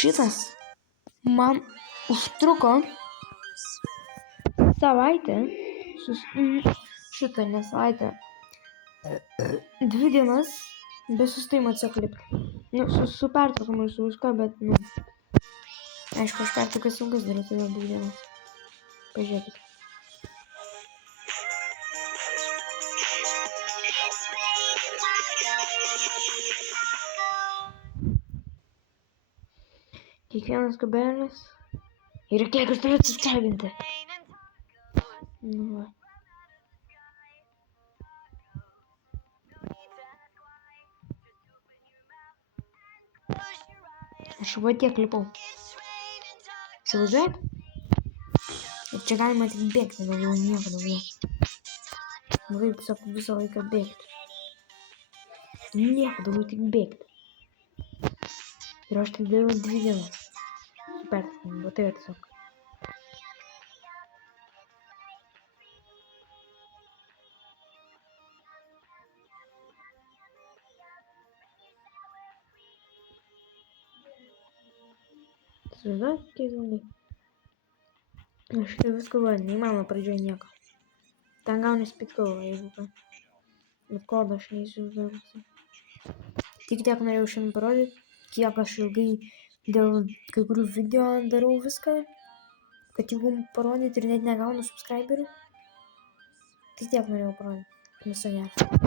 šitas man užtruko savaitę, šitą ne savaitę, 2 dienas be sustojimo atsiklipti. Su pertraukom ir su viską, bet, aišku, aš pertraukas ilgas dariau, todėl 2 dienas. Pažiūrėkite. Kiekvienas kabelis yra kiek aš turiu atsiskelbinti. Va. Aš va tiek lipau. Įsivaizduojat? Ir čia galima tik bėgti, daugiau nieko daugiau. Noriu tiesiog visą laiką bėgti. Nieko daugiau, tik bėgti. Ir aš tik dariau 2 dienas. Super, va tai tiesiog. Įsivaizduojat, kiek ilgai? Aš tai viską va, neįmanoma pradžioje nieko. Ten gauni spitkalą, jeigu ką. Bet kodą aš neįsivaizduoju. Tik tiek norėjau šiandien parodyti, kiek aš ilgai dėl kai kurių video darau viską, kad jeigu parodyti ir net negaunu subscriberių. Tik tiek norėjau parodyti. Viso gero.